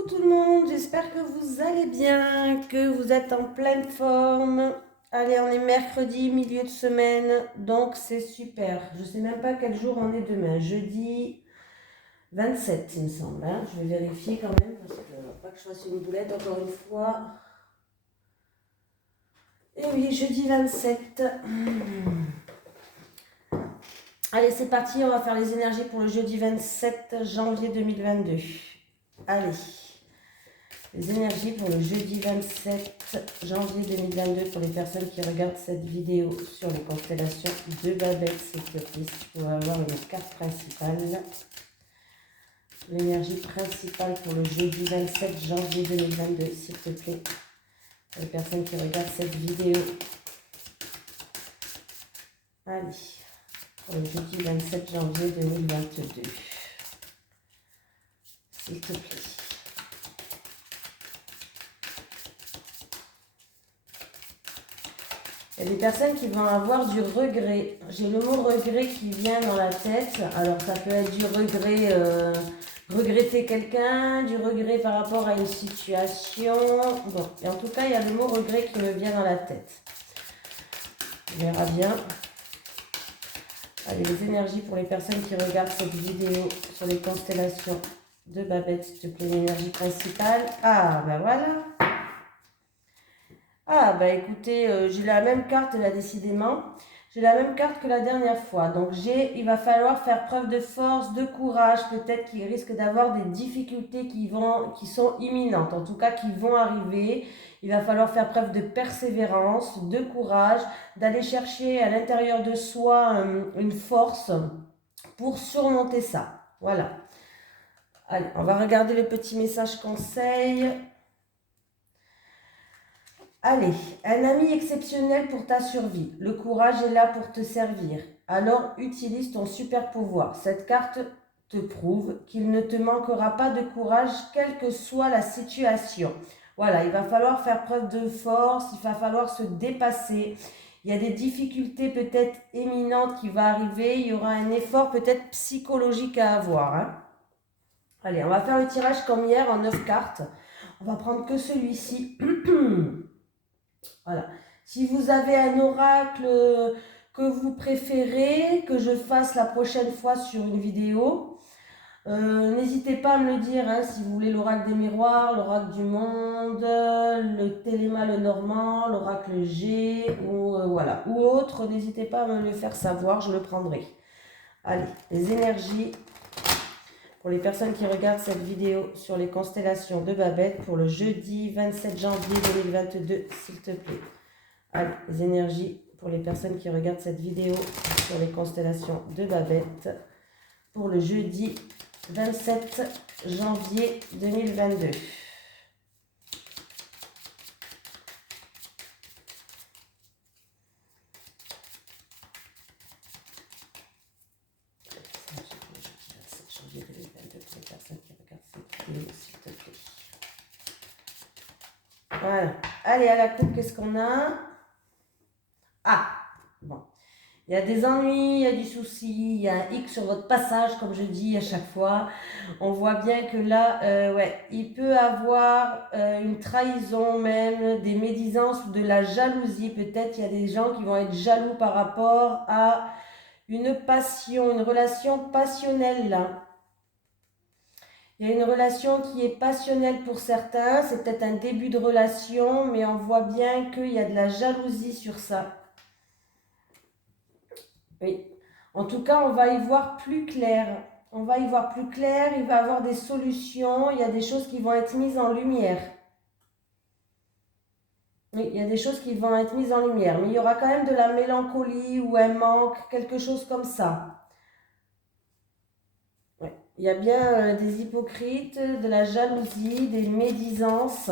Coucou tout le monde, j'espère que vous allez bien, que vous êtes en pleine forme. Allez, on est mercredi, milieu de semaine, donc c'est super. Je sais même pas quel jour on est demain, jeudi 27 il me semble. Hein. Je vais vérifier quand même, parce que pas que je fasse une boulette encore une fois. Et oui, jeudi 27. Allez, c'est parti, on va faire les énergies pour le jeudi 27 janvier 2022. Allez. Les énergies pour le jeudi 27 janvier 2022 pour les personnes qui regardent cette vidéo sur les constellations de Babel, s'il te plaît, si tu peux avoir une carte principale. L'énergie principale pour le jeudi 27 janvier 2022, s'il te plaît, pour les personnes qui regardent cette vidéo. Allez, pour le jeudi 27 janvier 2022, s'il te plaît. Il y a des personnes qui vont avoir du regret. J'ai le mot regret qui vient dans la tête. Alors ça peut être du regret, regretter quelqu'un, du regret par rapport à une situation. Bon, et en tout cas, il y a le mot regret qui me vient dans la tête. On verra bien. Allez, les énergies pour les personnes qui regardent cette vidéo sur les constellations de Babette, s'il te plaît, l'énergie principale. Ah, ben voilà. Ah, bah écoutez, j'ai la même carte là, décidément. J'ai la même carte que la dernière fois. Donc, il va falloir faire preuve de force, de courage. Peut-être qu'il risque d'avoir des difficultés qui sont imminentes, en tout cas qui vont arriver. Il va falloir faire preuve de persévérance, de courage, d'aller chercher à l'intérieur de soi une force pour surmonter ça. Voilà. Allez, on va regarder le petit message conseil. Allez, un ami exceptionnel pour ta survie. Le courage est là pour te servir. Alors utilise ton super pouvoir. Cette carte te prouve qu'il ne te manquera pas de courage quelle que soit la situation. Voilà, il va falloir faire preuve de force, il va falloir se dépasser. Il y a des difficultés peut-être éminentes qui vont arriver. Il y aura un effort peut-être psychologique à avoir. Hein. Allez, on va faire le tirage comme hier en 9 cartes. On va prendre que celui-ci. Voilà. Si vous avez un oracle que vous préférez, que je fasse la prochaine fois sur une vidéo, n'hésitez pas à me le dire, hein, si vous voulez l'oracle des miroirs, l'oracle du monde, le Téléma le Normand, l'oracle G, ou voilà, ou autre, n'hésitez pas à me le faire savoir, je le prendrai. Allez, les énergies pour les personnes qui regardent cette vidéo sur les constellations de Babette pour le jeudi 27 janvier 2022, s'il te plaît. Allez, les énergies pour les personnes qui regardent cette vidéo sur les constellations de Babette pour le jeudi 27 janvier 2022. Voilà. Allez, à la coupe, qu'est-ce qu'on a? Ah, bon. Il y a des ennuis, il y a du souci, il y a un hic sur votre passage, comme je dis à chaque fois. On voit bien que là, ouais, il peut avoir une trahison même, des médisances ou de la jalousie. Peut-être il y a des gens qui vont être jaloux par rapport à une passion, une relation passionnelle là. Il y a une relation qui est passionnelle pour certains, c'est peut-être un début de relation, mais on voit bien qu'il y a de la jalousie sur ça. Oui. En tout cas, on va y voir plus clair. On va y voir plus clair, il va y avoir des solutions, il y a des choses qui vont être mises en lumière. Oui, il y a des choses qui vont être mises en lumière, mais il y aura quand même de la mélancolie ou un manque, quelque chose comme ça. Ouais. Il y a bien des hypocrites, de la jalousie, des médisances.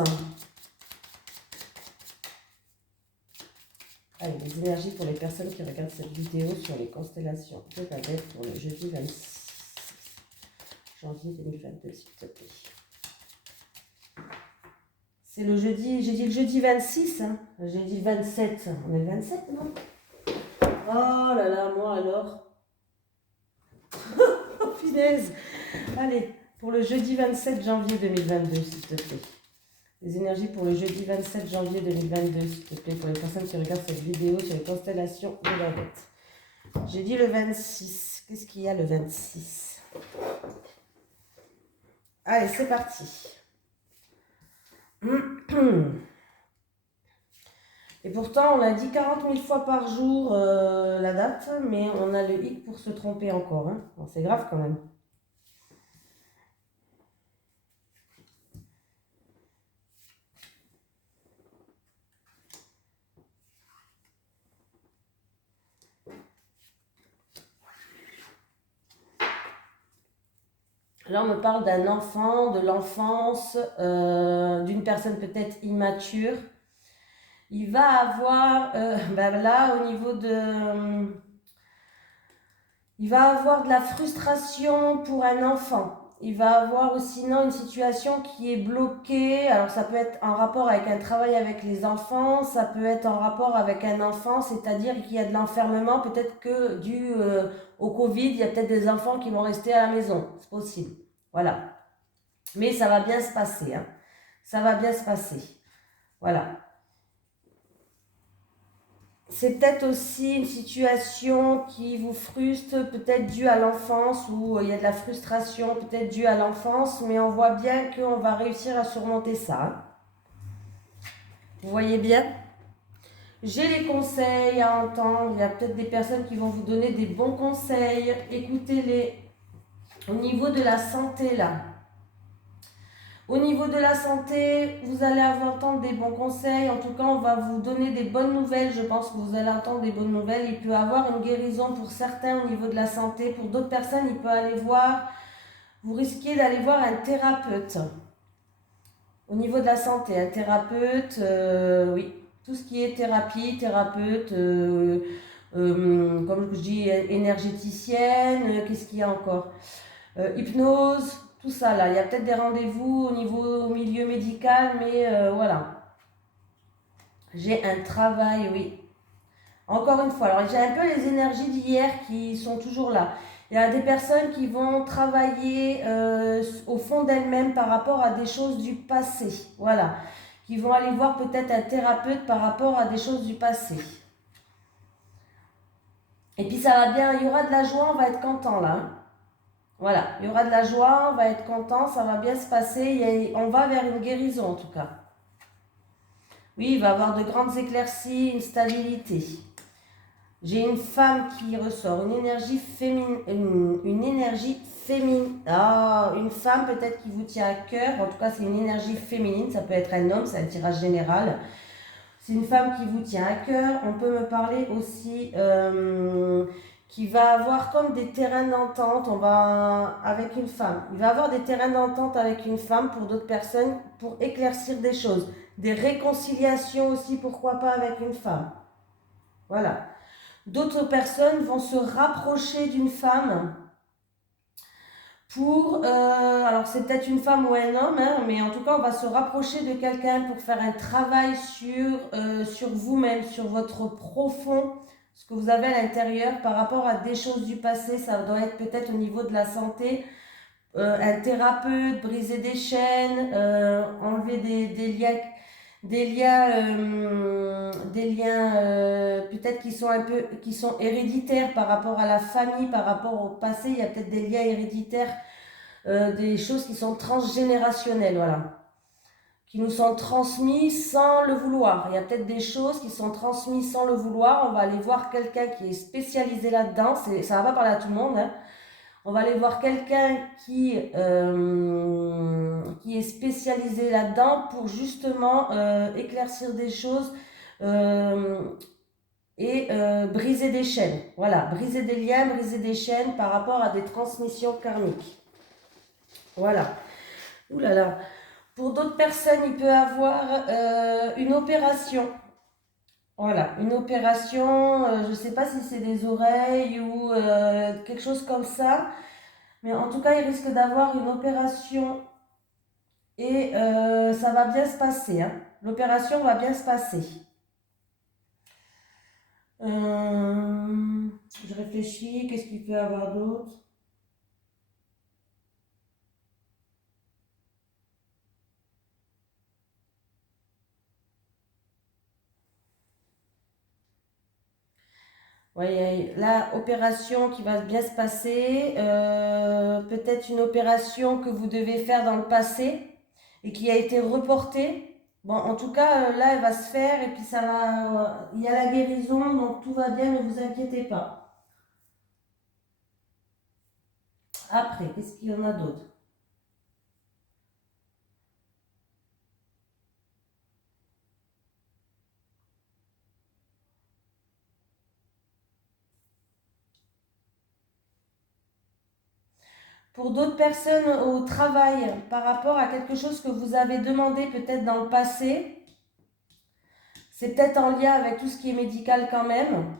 Allez, les énergies pour les personnes qui regardent cette vidéo sur les constellations de Babette pour le jeudi 26 janvier 2022, s'il te plaît. C'est le jeudi, j'ai dit le jeudi 26, hein. J'ai dit le 27. On est le 27, non? Oh là là, moi alors. Oh, punaise. Allez, pour le jeudi 27 janvier 2022, s'il te plaît. Les énergies pour le jeudi 27 janvier 2022, s'il te plaît, pour les personnes qui regardent cette vidéo sur les constellations de la bête. J'ai dit le 26. Qu'est-ce qu'il y a le 26? Allez, c'est parti. Et pourtant, on l'a dit 40 000 fois par jour la date, mais on a le hic pour se tromper encore. Hein. Bon, c'est grave quand même. Là, on me parle d'un enfant, de l'enfance, d'une personne peut-être immature. Il va avoir, là, au niveau de... il va avoir de la frustration pour un enfant. Il va avoir aussi sinon une situation qui est bloquée. Alors ça peut être en rapport avec un travail avec les enfants, ça peut être en rapport avec un enfant, c'est-à-dire qu'il y a de l'enfermement, peut-être que dû au Covid, il y a peut-être des enfants qui vont rester à la maison. C'est possible. Voilà. Mais ça va bien se passer. Hein. Ça va bien se passer. Voilà. C'est peut-être aussi une situation qui vous frustre, peut-être due à l'enfance, où il y a de la frustration, peut-être due à l'enfance, mais on voit bien qu'on va réussir à surmonter ça. Hein. Vous voyez bien? J'ai les conseils à entendre, il y a peut-être des personnes qui vont vous donner des bons conseils, écoutez-les. Au niveau de la santé, là, au niveau de la santé, vous allez entendre des bons conseils. En tout cas, on va vous donner des bonnes nouvelles. Je pense que vous allez entendre des bonnes nouvelles. Il peut y avoir une guérison pour certains au niveau de la santé. Pour d'autres personnes, il peut aller voir, vous risquez d'aller voir un thérapeute. Au niveau de la santé, un thérapeute, oui. Tout ce qui est thérapie, thérapeute, comme je dis, énergéticienne, qu'est-ce qu'il y a encore? Hypnose, tout ça là. Il y a peut-être des rendez-vous au milieu médical, mais voilà. J'ai un travail, oui. Encore une fois, alors j'ai un peu les énergies d'hier qui sont toujours là. Il y a des personnes qui vont travailler au fond d'elles-mêmes par rapport à des choses du passé. Voilà. Qui vont aller voir peut-être un thérapeute par rapport à des choses du passé. Et puis ça va bien, il y aura de la joie, on va être content là. Hein. Voilà, il y aura de la joie, on va être content, ça va bien se passer, on va vers une guérison en tout cas. Oui, il va y avoir de grandes éclaircies, une stabilité. J'ai une femme qui ressort, une énergie féminine, une énergie féminine. Ah, une femme peut-être qui vous tient à cœur, en tout cas c'est une énergie féminine, ça peut être un homme, c'est un tirage général. C'est une femme qui vous tient à cœur. On peut me parler aussi qui va avoir comme des terrains d'entente avec une femme. Il va avoir des terrains d'entente avec une femme pour d'autres personnes pour éclaircir des choses. Des réconciliations aussi, pourquoi pas, avec une femme. Voilà. D'autres personnes vont se rapprocher d'une femme alors c'est peut-être une femme ou un homme, hein, mais en tout cas on va se rapprocher de quelqu'un pour faire un travail sur vous-même, sur votre profond, ce que vous avez à l'intérieur par rapport à des choses du passé. Ça doit être peut-être au niveau de la santé, un thérapeute, briser des chaînes, enlever des liens peut-être qui sont héréditaires par rapport à la famille, par rapport au passé. Il y a peut-être des liens héréditaires, des choses qui sont transgénérationnelles, voilà, qui nous sont transmises sans le vouloir. Il y a peut-être des choses qui sont transmises sans le vouloir. On va aller voir quelqu'un qui est spécialisé là-dedans. Ça va pas parler à tout le monde, hein. On va aller voir quelqu'un qui est spécialisé là-dedans pour justement éclaircir des choses et briser des chaînes. Voilà, briser des liens, briser des chaînes par rapport à des transmissions karmiques. Voilà. Ouh là là. Pour d'autres personnes, il peut avoir une opération. Voilà, une opération, je ne sais pas si c'est des oreilles ou quelque chose comme ça. Mais en tout cas, il risque d'avoir une opération et ça va bien se passer. Hein. L'opération va bien se passer. Je réfléchis, qu'est-ce qu'il peut y avoir d'autre? Ouais, la opération qui va bien se passer, peut-être une opération que vous devez faire dans le passé et qui a été reportée. Bon, en tout cas, là, elle va se faire et puis ça va, il y a la guérison, donc tout va bien, ne vous inquiétez pas. Après, qu'est-ce qu'il y en a d'autre? Pour d'autres personnes au travail, par rapport à quelque chose que vous avez demandé peut-être dans le passé, c'est peut-être en lien avec tout ce qui est médical quand même.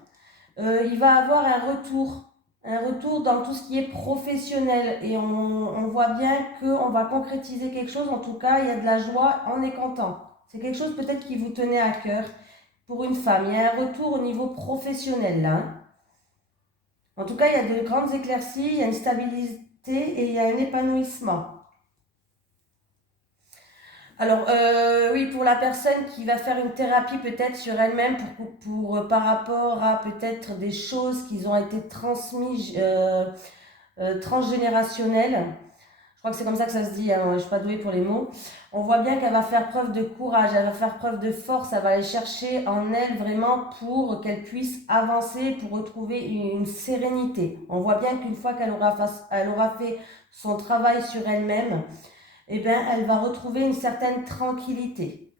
Il va avoir un retour dans tout ce qui est professionnel et on voit bien qu'on va concrétiser quelque chose. En tout cas, il y a de la joie, on est content. C'est quelque chose peut-être qui vous tenait à cœur pour une femme. Il y a un retour au niveau professionnel là. En tout cas, il y a de grandes éclaircies, il y a une stabilité et il y a un épanouissement. Alors, oui, pour la personne qui va faire une thérapie peut-être sur elle-même par rapport à peut-être des choses qui ont été transmises transgénérationnelles. Je crois que c'est comme ça que ça se dit, hein, je ne suis pas douée pour les mots. On voit bien qu'elle va faire preuve de courage, elle va faire preuve de force, elle va aller chercher en elle vraiment pour qu'elle puisse avancer, pour retrouver une sérénité. On voit bien qu'une fois elle aura fait son travail sur elle-même, eh bien, elle va retrouver une certaine tranquillité.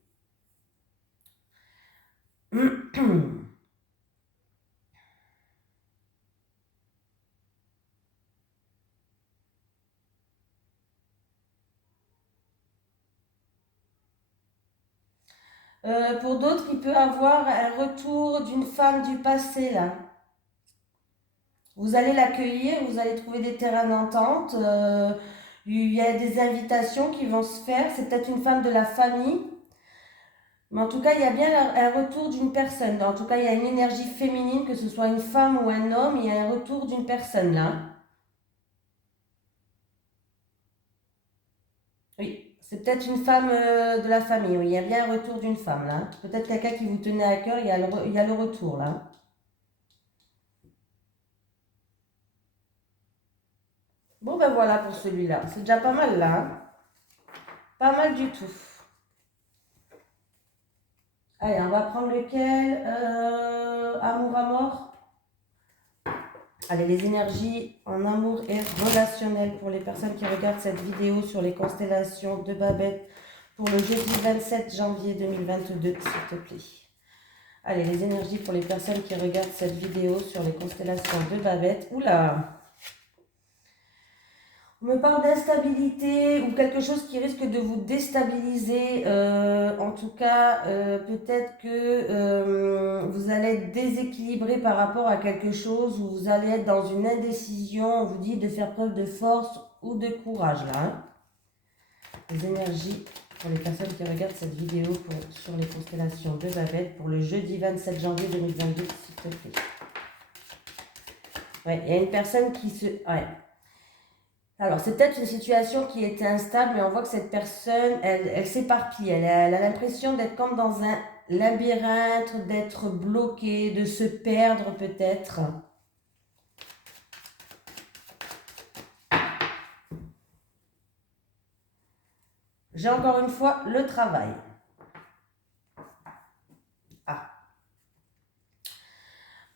Pour d'autres, il peut avoir un retour d'une femme du passé, là. Vous allez l'accueillir, vous allez trouver des terrains d'entente. Il y a des invitations qui vont se faire. C'est peut-être une femme de la famille. Mais en tout cas, il y a bien un retour d'une personne. En tout cas, il y a une énergie féminine, que ce soit une femme ou un homme, il y a un retour d'une personne là. Oui, c'est peut-être une femme de la famille. Oui, il y a bien un retour d'une femme là. Peut-être quelqu'un qui vous tenait à cœur, il y a le retour là. Bon, ben voilà pour celui-là. C'est déjà pas mal là, hein. Pas mal du tout. Allez, on va prendre lequel amour à mort. Allez, les énergies en amour et relationnel pour les personnes qui regardent cette vidéo sur les constellations de Babette pour le jeudi 27 janvier 2022, s'il te plaît. Allez, les énergies pour les personnes qui regardent cette vidéo sur les constellations de Babette. Oula! On me parle d'instabilité ou quelque chose qui risque de vous déstabiliser. En tout cas, peut-être que vous allez être déséquilibré par rapport à quelque chose ou vous allez être dans une indécision. On vous dit de faire preuve de force ou de courage là, hein. Les énergies pour les personnes qui regardent cette vidéo sur les constellations de Babette pour le jeudi 27 janvier 2022, s'il te plaît. Ouais, il y a une personne qui se... Ouais. Alors, c'est peut-être une situation qui était instable, mais on voit que cette personne, elle s'éparpille. Elle a l'impression d'être comme dans un labyrinthe, d'être bloquée, de se perdre peut-être. J'ai encore une fois le travail. Ah.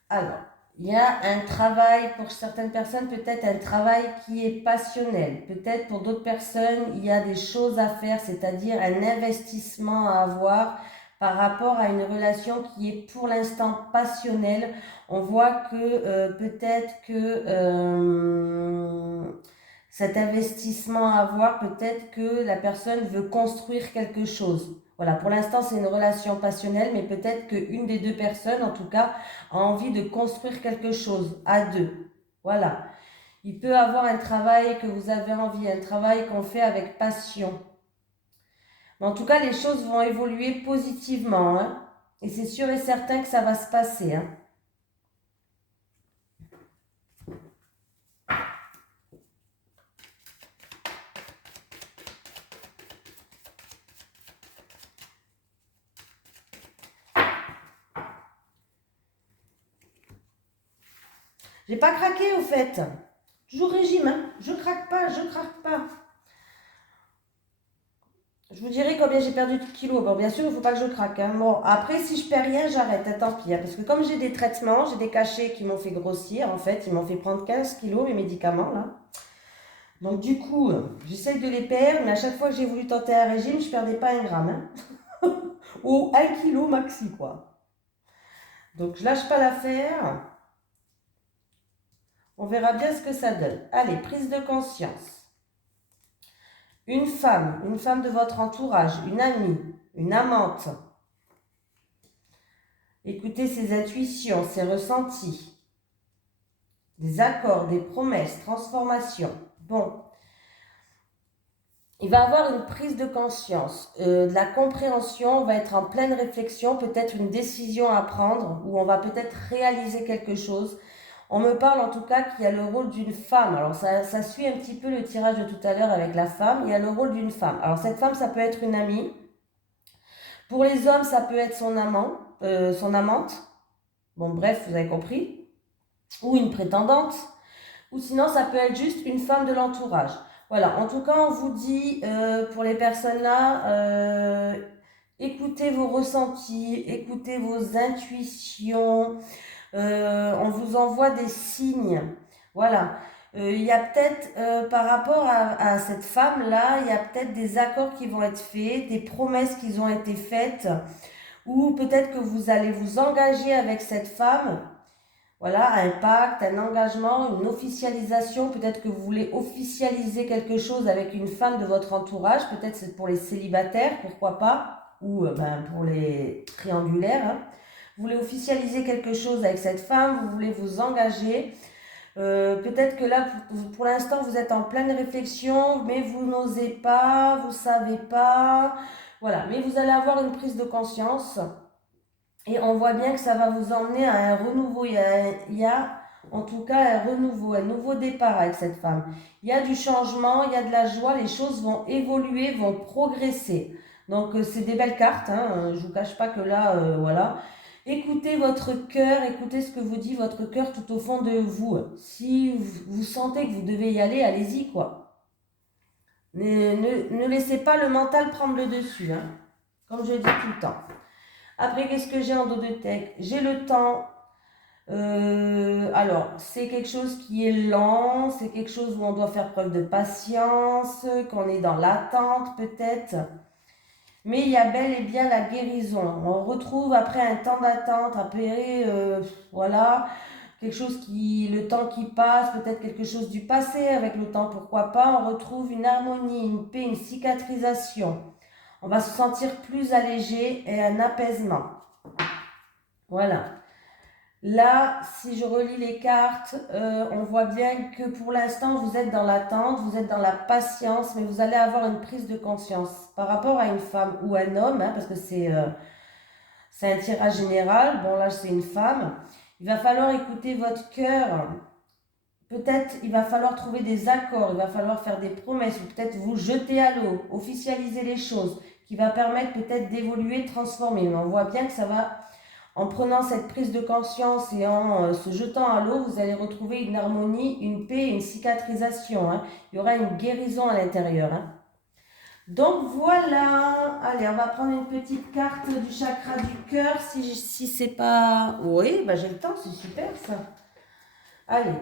Alors, il y a un travail pour certaines personnes, peut-être un travail qui est passionnel. Peut-être pour d'autres personnes, il y a des choses à faire, c'est-à-dire un investissement à avoir par rapport à une relation qui est pour l'instant passionnelle. On voit que peut-être que cet investissement à avoir, peut-être que la personne veut construire quelque chose. Voilà, pour l'instant, c'est une relation passionnelle, mais peut-être qu'une des deux personnes, en tout cas, a envie de construire quelque chose à deux. Voilà. Il peut avoir un travail que vous avez envie, un travail qu'on fait avec passion. Mais en tout cas, les choses vont évoluer positivement, hein. Et c'est sûr et certain que ça va se passer, hein. J'ai pas craqué au fait. Toujours régime, hein. Je craque pas, je craque pas. Je vous dirai combien j'ai perdu de kilos. Bon, bien sûr, il ne faut pas que je craque, hein. Bon, après, si je perds rien, j'arrête, hein, tant pis, hein, parce que comme j'ai des traitements, j'ai des cachets qui m'ont fait grossir, en fait, ils m'ont fait prendre 15 kilos, mes médicaments, là. Donc, du coup, j'essaye de les perdre, mais à chaque fois que j'ai voulu tenter un régime, je ne perdais pas 1 gramme, hein. Ou 1 kilo maxi, quoi. Donc, je lâche pas l'affaire. On verra bien ce que ça donne. Allez, prise de conscience. Une femme de votre entourage, une amie, une amante. Écoutez ses intuitions, ses ressentis, des accords, des promesses, transformations. Bon, il va avoir une prise de conscience, de la compréhension, on va être en pleine réflexion, peut-être une décision à prendre, ou on va peut-être réaliser quelque chose. On me parle en tout cas qu'il y a le rôle d'une femme. Alors ça suit un petit peu le tirage de tout à l'heure avec la femme. Il y a le rôle d'une femme. Alors cette femme, ça peut être une amie. Pour les hommes, ça peut être son amant, son amante. Bon, bref, vous avez compris. Ou une prétendante. Ou sinon, ça peut être juste une femme de l'entourage. Voilà, en tout cas, on vous dit, pour les personnes là, écoutez vos ressentis, écoutez vos intuitions. On vous envoie des signes. Voilà. Il y a peut-être, par rapport à cette femme-là, il y a peut-être des accords qui vont être faits, des promesses qui ont été faites, ou peut-être que vous allez vous engager avec cette femme. Voilà, un pacte, un engagement, une officialisation. Peut-être que vous voulez officialiser quelque chose avec une femme de votre entourage. Peut-être c'est pour les célibataires, pourquoi pas, ou pour les triangulaires, hein. Vous voulez officialiser quelque chose avec cette femme, vous voulez vous engager. Peut-être que là, pour l'instant, vous êtes en pleine réflexion, mais vous n'osez pas, vous ne savez pas. Voilà, mais vous allez avoir une prise de conscience. Et on voit bien que ça va vous emmener à un renouveau. Il y a en tout cas un renouveau, un nouveau départ avec cette femme. Il y a du changement, il y a de la joie, les choses vont évoluer, vont progresser. Donc c'est des belles cartes, hein. Je ne vous cache pas que là, voilà. Écoutez votre cœur, écoutez ce que vous dit votre cœur tout au fond de vous. Si vous sentez que vous devez y aller, allez-y, quoi. Ne laissez pas le mental prendre le dessus, hein, comme je dis tout le temps. Après, qu'est-ce que j'ai en dos de tête? J'ai le temps. Alors, c'est quelque chose qui est lent, c'est quelque chose où on doit faire preuve de patience, qu'on est dans l'attente peut-être. Mais il y a bel et bien la guérison. On retrouve après un temps d'attente, après, voilà, quelque chose qui, le temps qui passe, peut-être quelque chose du passé avec le temps, pourquoi pas, on retrouve une harmonie, une paix, une cicatrisation. On va se sentir plus allégé et un apaisement. Voilà. Là, si je relis les cartes, on voit bien que pour l'instant, vous êtes dans l'attente, vous êtes dans la patience, mais vous allez avoir une prise de conscience par rapport à une femme ou un homme, hein, parce que c'est un tirage général. Bon, là, c'est une femme. Il va falloir écouter votre cœur. Peut-être il va falloir trouver des accords, il va falloir faire des promesses, ou peut-être vous jeter à l'eau, officialiser les choses, qui va permettre peut-être d'évoluer, de transformer. Mais on voit bien que ça va, en prenant cette prise de conscience et en se jetant à l'eau, vous allez retrouver une harmonie, une paix, une cicatrisation, hein. Il y aura une guérison à l'intérieur, hein. Donc voilà, allez, on va prendre une petite carte du chakra du cœur, si c'est pas... Oui, j'ai le temps, c'est super ça. Allez,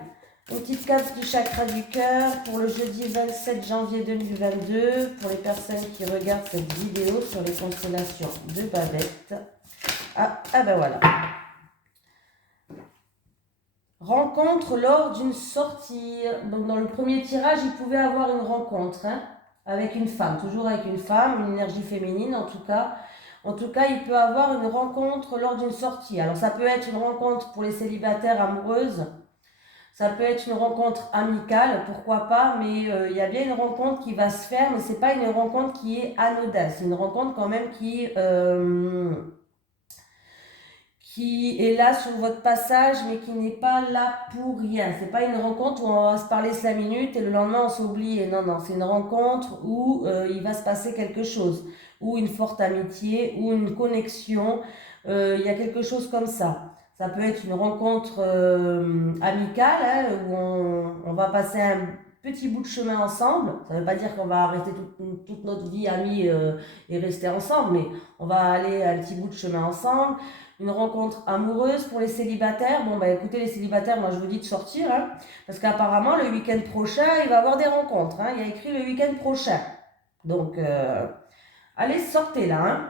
une petite carte du chakra du cœur pour le jeudi 27 janvier 2022, pour les personnes qui regardent cette vidéo sur les constellations de Babette. Ah ben voilà. Rencontre lors d'une sortie. Donc dans le premier tirage, il pouvait avoir une rencontre, hein, avec une femme, toujours avec une femme, une énergie féminine en tout cas. En tout cas, il peut avoir une rencontre lors d'une sortie. Alors ça peut être une rencontre pour les célibataires amoureuses. Ça peut être une rencontre amicale, pourquoi pas, mais il y a bien une rencontre qui va se faire, mais ce n'est pas une rencontre qui est anodine. C'est une rencontre quand même qui est là sur votre passage, mais qui n'est pas là pour rien. C'est pas une rencontre où on va se parler 5 minutes et le lendemain on s'oublie. Non, non, c'est une rencontre où il va se passer quelque chose, ou une forte amitié, ou une connexion. Il y a quelque chose comme ça. Ça peut être une rencontre amicale, hein, où on va passer un petit bout de chemin ensemble. Ça ne veut pas dire qu'on va arrêter toute notre vie amis et rester ensemble, mais on va aller un petit bout de chemin ensemble. Une rencontre amoureuse pour les célibataires. Bon, bah écoutez, les célibataires, moi je vous dis de sortir, hein, parce qu'apparemment le week-end prochain, il va y avoir des rencontres. Hein. Il y a écrit le week-end prochain. Donc, allez, sortez là. Hein.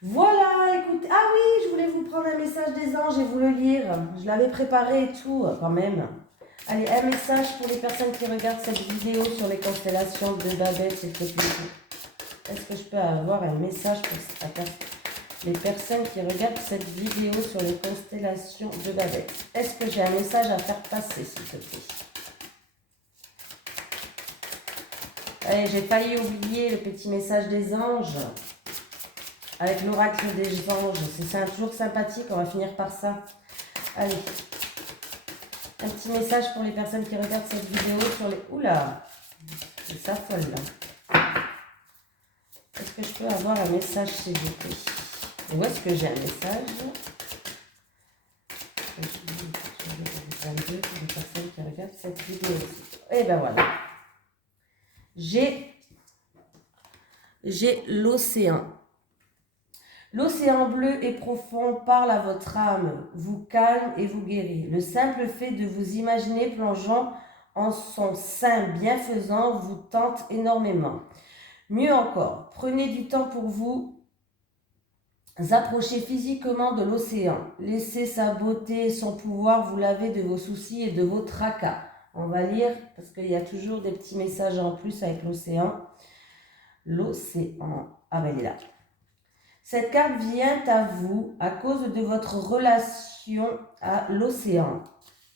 Voilà, écoutez. Ah oui, je voulais vous prendre un message des anges et vous le lire. Je l'avais préparé et tout, quand même. Allez, un message pour les personnes qui regardent cette vidéo sur les constellations de Babette, s'il te plaît. Est-ce que je peux avoir un message pour les personnes qui regardent cette vidéo sur les constellations de Babette? Est-ce que j'ai un message à faire passer, s'il te plaît? Allez, j'ai failli oublier le petit message des anges. Avec l'oracle des anges. C'est toujours sympathique, on va finir par ça. Allez. Un petit message pour les personnes qui regardent cette vidéo sur les... Oula, c'est ça folle là. Est-ce que je peux avoir un message s'il vous plaît? Où est-ce que j'ai un message? 22 pour les personnes qui regardent cette vidéo. Et ben voilà. J'ai l'océan. L'océan bleu et profond parle à votre âme, vous calme et vous guérit. Le simple fait de vous imaginer plongeant en son sein bienfaisant vous tente énormément. Mieux encore, prenez du temps pour vous approcher physiquement de l'océan. Laissez sa beauté et son pouvoir vous laver de vos soucis et de vos tracas. On va lire parce qu'il y a toujours des petits messages en plus avec l'océan. L'océan. Ah ben il est là. Cette carte vient à vous à cause de votre relation à l'océan.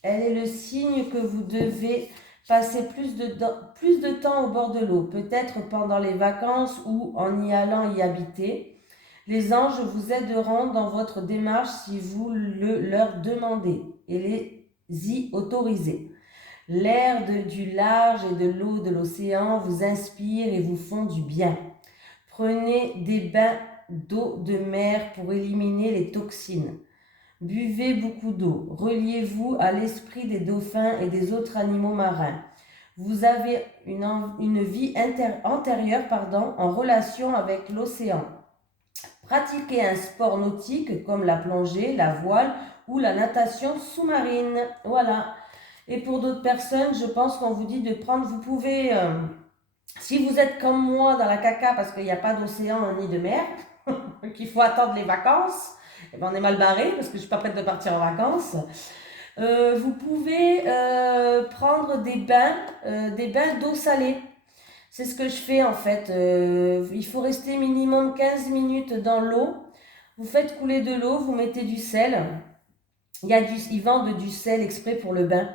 Elle est le signe que vous devez passer plus de temps au bord de l'eau, peut-être pendant les vacances ou en y allant y habiter. Les anges vous aideront dans votre démarche si vous leur demandez et les y autorisez. L'air du large et de l'eau de l'océan vous inspire et vous font du bien. Prenez des bains d'eau de mer pour éliminer les toxines. Buvez beaucoup d'eau. Reliez-vous à l'esprit des dauphins et des autres animaux marins. Vous avez une vie antérieure en relation avec l'océan. Pratiquez un sport nautique comme la plongée, la voile ou la natation sous-marine. Voilà. Et pour d'autres personnes, je pense qu'on vous dit de prendre, vous pouvez, si vous êtes comme moi dans la caca parce qu'il n'y a pas d'océan ni de mer, qu'il faut attendre les vacances, et ben on est mal barré parce que je ne suis pas prête de partir en vacances. Vous pouvez prendre des bains d'eau salée. C'est ce que je fais en fait. Il faut rester minimum 15 minutes dans l'eau. Vous faites couler de l'eau, vous mettez du sel. Ils vendent du sel exprès pour le bain.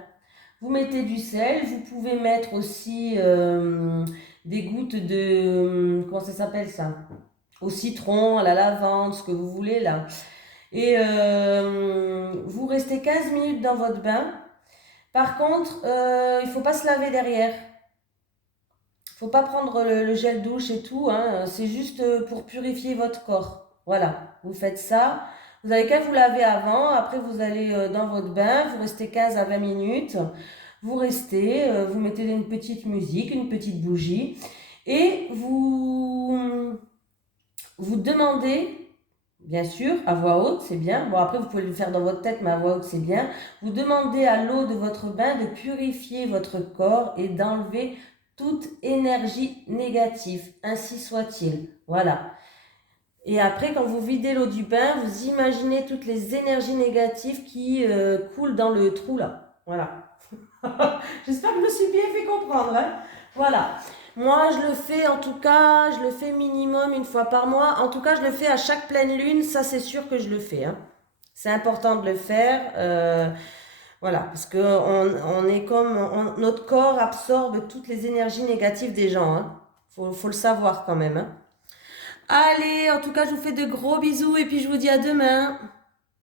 Vous mettez du sel, vous pouvez mettre aussi des gouttes de... comment ça s'appelle ça? Au citron, à la lavande, ce que vous voulez là. Et vous restez 15 minutes dans votre bain. Par contre, il ne faut pas se laver derrière. Il ne faut pas prendre le gel douche et tout. Hein. C'est juste pour purifier votre corps. Voilà, vous faites ça. Vous n'avez qu'à vous laver avant. Après, vous allez dans votre bain. Vous restez 15 à 20 minutes. Vous restez, vous mettez une petite musique, une petite bougie. Et vous demandez, bien sûr, à voix haute, c'est bien. Bon, après, vous pouvez le faire dans votre tête, mais à voix haute, c'est bien. Vous demandez à l'eau de votre bain de purifier votre corps et d'enlever toute énergie négative. Ainsi soit-il. Voilà. Et après, quand vous videz l'eau du bain, vous imaginez toutes les énergies négatives qui coulent dans le trou là. Voilà. J'espère que je me suis bien fait comprendre. Hein. Voilà. Moi, je le fais en tout cas, je le fais minimum une fois par mois. En tout cas, je le fais à chaque pleine lune. Ça, c'est sûr que je le fais. Hein. C'est important de le faire. Voilà, parce que on est comme notre corps absorbe toutes les énergies négatives des gens. Hein. Faut le savoir quand même. Hein. Allez, en tout cas, je vous fais de gros bisous et puis je vous dis à demain.